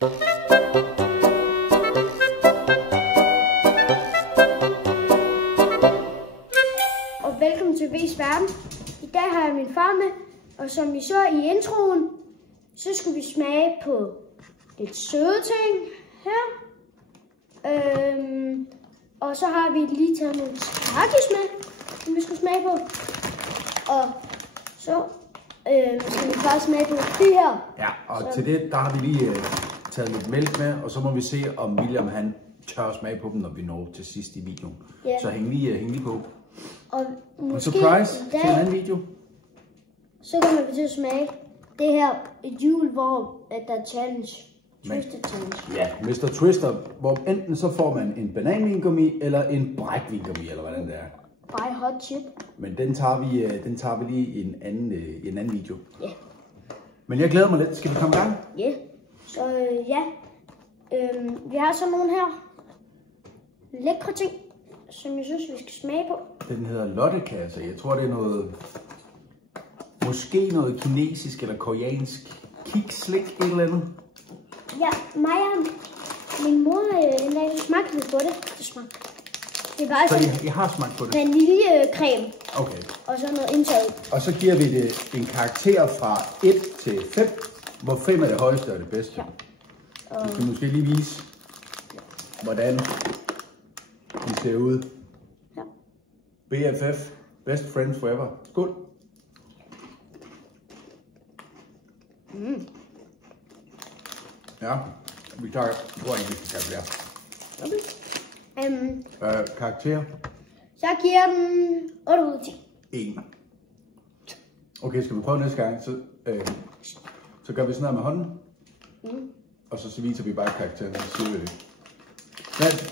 Og velkommen til V's Verden. I dag har jeg min far med, og som vi så i introen, så skal vi smage på lidt søde ting her. Og så har vi lige taget nogle takis med, som vi skal smage på. Og så skal vi bare smage på det her. Ja, og så til det, der har vi lige taget lidt mælk med, og så må vi se, om William han tør smage på dem, når vi når til sidst i videoen. Yeah. Så hæng lige på. Og måske surprise til en anden video. Så kommer vi til at smage det her et jul, hvor der er challenge. Twister challenge. Ja, Mr. Twister, hvor enten så får man en bananvingummi eller en brækvingummi, eller hvordan det er. Bare hot chip. Men den tager vi lige i en anden video. Ja. Yeah. Men jeg glæder mig lidt. Skal vi komme i gang? Ja. Yeah. Så ja. Vi har så nogle her lækre ting, som jeg synes, vi skal smage på. Den hedder lottekasse. Jeg tror, det er noget... Måske noget kinesisk eller koreansk kikslik, et eller andet. Ja, mig og min mor smagte lidt på det. Det smagte. Det er bare så jeg har smagt på det? Vaniljekrem. Okay. Og så noget indtaget. Og så giver vi det en karakter fra 1 til 5, hvor 5 er det højeste og det bedste. Ja. Vi skal måske lige vise, hvordan de ser ud. Ja. BFF, Best Friends Forever. Skål. Ja, vi tager, tror jeg, vi skal kalde det her. Karakter? Så giver den 8 ud af 10. 1. Okay, skal vi prøve næste gang, så gør vi sådan her med hånden. Og så viser vi bare karakteren, og så siger vi det.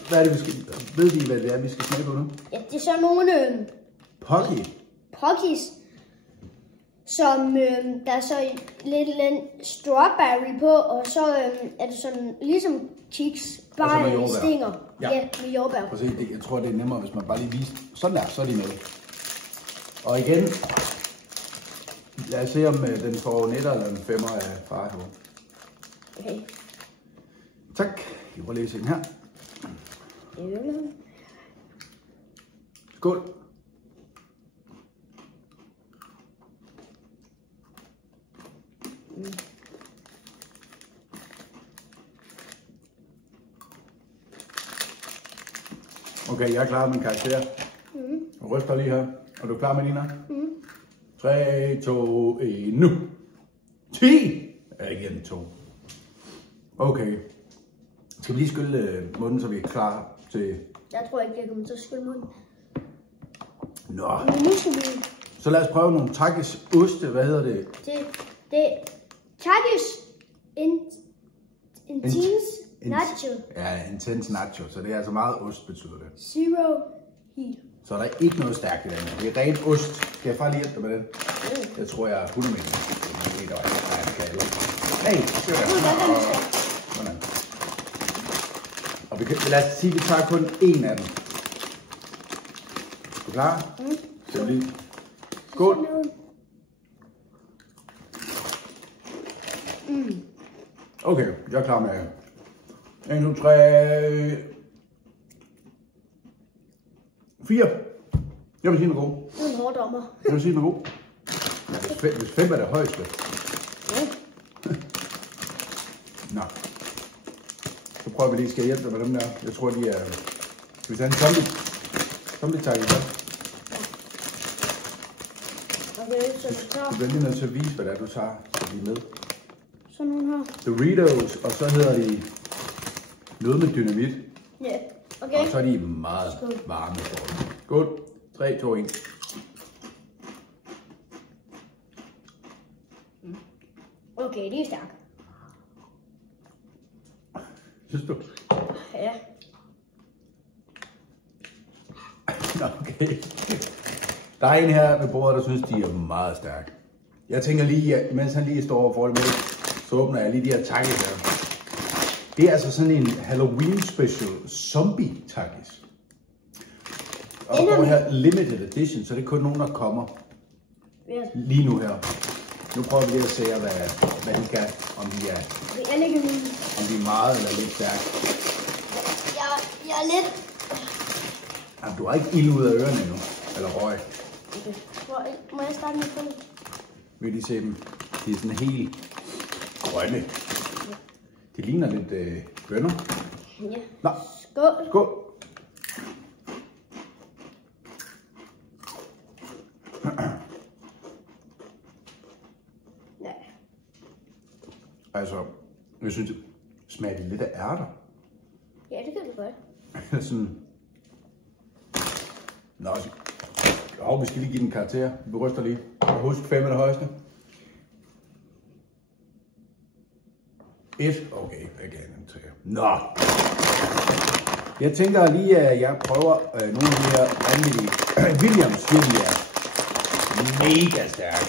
Hvad er det, vi skal... Ved I, hvad det er, vi skal smage på nu? Ja, det er så nogle... Pockies. Som der er så lidt strawberry på, og så er det sådan ligesom kiks, bare i stinger. Ja, med jordbær. Prøv at se, jeg tror, det er nemmere, hvis man bare lige viser. Sådan der, så er de med. Og igen, lad os se, om den får en 1 eller en 5'er af far her. Okay. Tak. Jeg prøver lige at se den her. Skål. Okay, jeg er klar med min karakter. Jeg ryster lige her. Er du klar, Melina? 3, 2, 1, nu! 10! Jeg giver den 2. Okay. Skal vi lige skylle munden, så vi er klar til... Jeg tror ikke, jeg kommer til at skylle munden. Nå. Men nu skal vi... Så lad os prøve nogle Takis oste. Hvad hedder det? Det er Takis Intense Nacho. Ja, Intense Nacho. Så det er altså meget ost, betyder det. Zero heat. Så er der ikke noget stærkt i den her. Det er ren ost. Skal jeg bare lige hjælpe dig med den? Jeg tror, jeg er 100 meter. Hey, sådan. Og lad os sige, at vi tager kun én af dem. Er du klar? Så lige. Skål. Okay, jeg er klar med 1, 2, 3, 4. Jeg vil sige noget god. Det er en hård dommer. Jeg vil sige noget god. Ja, hvis 5 er det højeste. Nå. Så prøver vi lige, skal jeg hjælpe dig med dem der. Jeg tror, de er... Skal vi tage en zombie-tak i dag? Okay, så du tager... Du bliver lige nødt til at vise, hvad det er, du tager, så de er med. Sådan nogle her. Doritos, og så hedder de noget med dynamit. Ja, okay. Og så er de meget varme for dem. Skål. 3, 2, 1. Okay, det er stærkt. Synes du? Ja. Okay. Der er en her ved bordet, der synes, de er meget stærke. Jeg tænker lige, mens han lige står og får det med, så åbner jeg lige de her Takis her. Det er altså sådan en Halloween special zombie Takis. Og der her limited edition, så det er kun nogen, der kommer lige nu her. Nu prøver vi lige at se, hvad de kan, om de er meget eller lidt stærk? Jeg er lidt... Jamen, du har ikke ild ud af ørerne endnu. Eller røg. Okay. Må jeg starte med fælde? Vil I se dem? De er sådan helt grønne. Ja. De ligner lidt bønner. Ja. Nå. Skål. Skål. Ja. Altså, jeg synes, det smager lidt af ærter. Ja, det kan du godt. Sådan. Nå, vi skal lige give den karakter. Vi ryster lige. Husk 5 er det højeste. 1. Okay, jeg gav den 3. Nå. Jeg tænker lige, at jeg prøver nogle af de her vanvittige. William siger, de er mega stærke.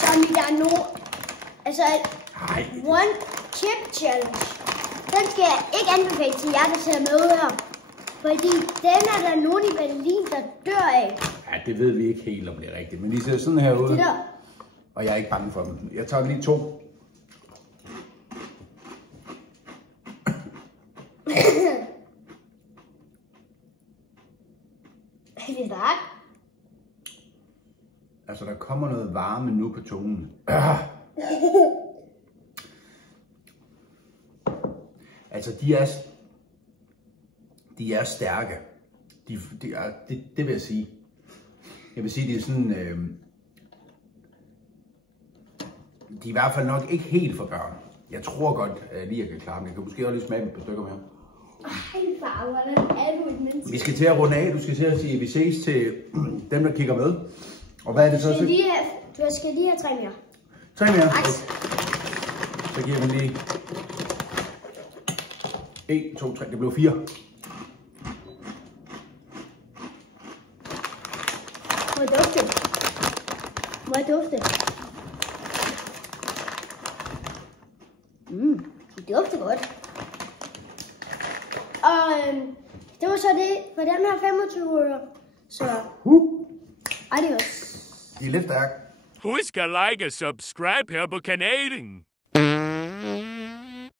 Som i der er nogen... Altså, One Chip Challenge. Den skal jeg ikke anbefale til jer, der ser med her. Fordi den er der nogen i Berlin, der dør af. Ja, det ved vi ikke helt, om det er rigtigt. Men de ser sådan her ud. Det der. Og jeg er ikke bange for dem. Jeg tager lige 2. Det er stærkt. Altså, der kommer noget varme nu på tungen. Altså, de er stærke. Det vil jeg sige. Jeg vil sige, det er sådan... de er i hvert fald nok ikke helt for børn. Jeg tror godt, lige jeg kan klare dem. Jeg kan måske også lige smage dem på stykker mere. Ej, far, hvordan er du et menneske? Vi skal til at runde af. Du skal til at sige, at vi ses til dem, der kigger med. Og hvad er det så? Du skal lige have 3 mere. 3 mere? Okay. Så giver vi lige 1, 2, 3. Det blev 4. Må jeg dufte? Må jeg dufte? Det dufter godt. Og det var så det for den her 25 øre. Så adios. De er lidt stærke. Husk at like og subscribe her på kanalen.